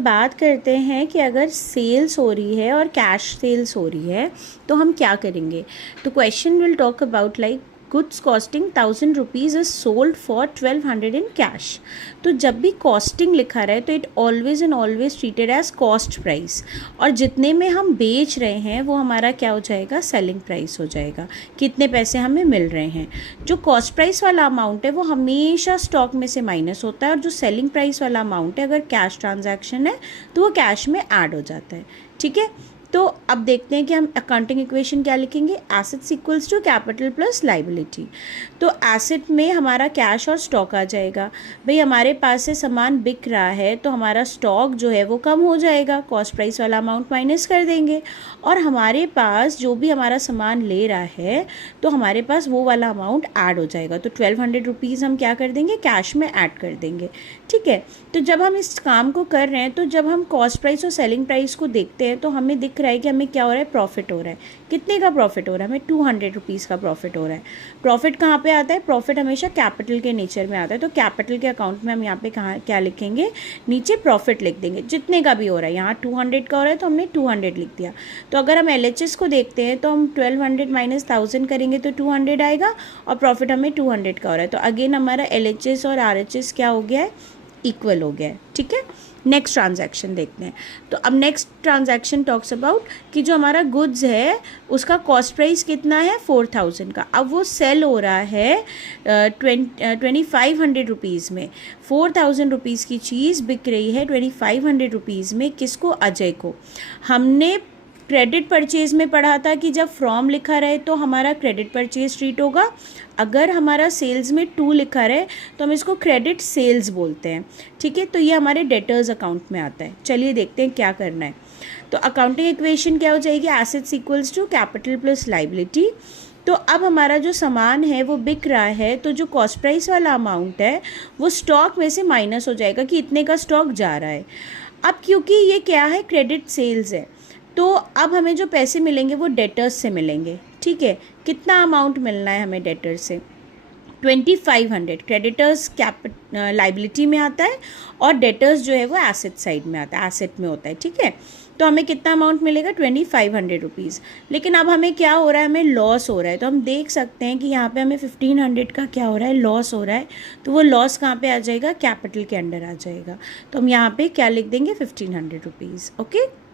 बात करते हैं कि अगर सेल्स हो रही है और कैश सेल्स हो रही है तो हम क्या करेंगे। तो question will talk about like goods costing 1000 rupees is sold for 1200 in cash. तो जब भी कॉस्टिंग लिखा रहा है तो it always and always treated as cost price, और जितने में हम बेच रहे हैं वो हमारा क्या हो जाएगा, सेलिंग प्राइस हो जाएगा, कितने पैसे हमें मिल रहे हैं। जो कॉस्ट प्राइस वाला अमाउंट है वो हमेशा स्टॉक में से माइनस होता है, और जो सेलिंग प्राइस वाला अमाउंट है अगर कैश ट्रांजैक्शन है तो वो कैश में ऐड हो जाता है। ठीक है, तो अब देखते हैं कि हम अकाउंटिंग इक्वेशन क्या लिखेंगे। Assets equals to capital plus liability. तो एसेट में हमारा कैश और स्टॉक आ जाएगा। भाई हमारे पास से सामान बिक रहा है तो हमारा स्टॉक जो है वो कम हो जाएगा, कॉस्ट प्राइस वाला अमाउंट माइनस कर देंगे, और हमारे पास जो भी हमारा सामान ले रहा है तो हमारे पास वो वाला अमाउंट ऐड हो जाएगा। तो 1200 रुपीज़ हम क्या कर देंगे, कैश में ऐड कर देंगे। ठीक है, तो जब हम इस काम को कर रहे हैं तो जब हम कॉस्ट प्राइस और सेलिंग प्राइस को देखते हैं तो हमें दिख रहा है कि हमें क्या हो रहा है, प्रॉफिट हो रहा है। कितने का प्रॉफिट हो रहा है, हमें 200 रुपीज़ का प्रॉफिट हो रहा है। प्रॉफिट कहाँ पे आता है, प्रॉफिट हमेशा कैपिटल के नेचर में आता है। तो कैपिटल के अकाउंट में हम यहाँ पे कहाँ क्या लिखेंगे, नीचे प्रॉफिट लिख देंगे, जितने का भी हो रहा है। यहाँ 200 का हो रहा है तो हमने 200 लिख दिया। तो अगर हम LHS को देखते हैं तो हम 1200 माइनस 1000 करेंगे तो 200 आएगा, और प्रॉफिट हमें 200 का हो रहा है। तो अगेन हमारा LHS और RHS क्या हो गया है, इक्वल हो गया है। ठीक है, नेक्स्ट ट्रांजैक्शन देखते हैं। तो अब नेक्स्ट ट्रांजैक्शन टॉक्स अबाउट कि जो हमारा गुड्स है उसका कॉस्ट प्राइस कितना है, 4000 का। अब वो सेल हो रहा है 2500 रुपीज़ में। 4000 रुपीज़ की चीज़ बिक रही है 2500 रुपीज़ में। किसको, अजय को। हमने क्रेडिट परचेज में पढ़ा था कि जब फ्रॉम लिखा रहे तो हमारा क्रेडिट परचेज ट्रीट होगा। अगर हमारा सेल्स में टू लिखा रहे तो हम इसको क्रेडिट सेल्स बोलते हैं। ठीक है, तो ये हमारे डेटर्स अकाउंट में आता है। चलिए देखते हैं क्या करना है। तो अकाउंटिंग इक्वेशन क्या हो जाएगी, assets equals to capital plus liability. तो अब हमारा जो सामान है वो बिक रहा है तो जो कॉस्ट प्राइस वाला अमाउंट है वो स्टॉक में से माइनस हो जाएगा कि इतने का स्टॉक जा रहा है। अब क्योंकि ये क्या है, क्रेडिट सेल्स है, तो अब हमें जो पैसे मिलेंगे वो डेटर्स से मिलेंगे। ठीक है, कितना अमाउंट मिलना है हमें डेटर्स से, 2500। क्रेडिटर्स लाइबिलिटी में आता है और डेटर्स जो है वो एसेट साइड में आता है, एसेट में होता है। ठीक है, तो हमें कितना अमाउंट मिलेगा, 2500 रुपीज़। लेकिन अब हमें क्या हो रहा है, हमें लॉस हो रहा है। तो हम देख सकते हैं कि यहाँ पे हमें 1500 का क्या हो रहा है, लॉस हो रहा है। तो वो लॉस कहाँ पे आ जाएगा, कैपिटल के अंडर आ जाएगा। तो हम यहाँ पे क्या लिख देंगे, 1500 रुपीज़। ओके।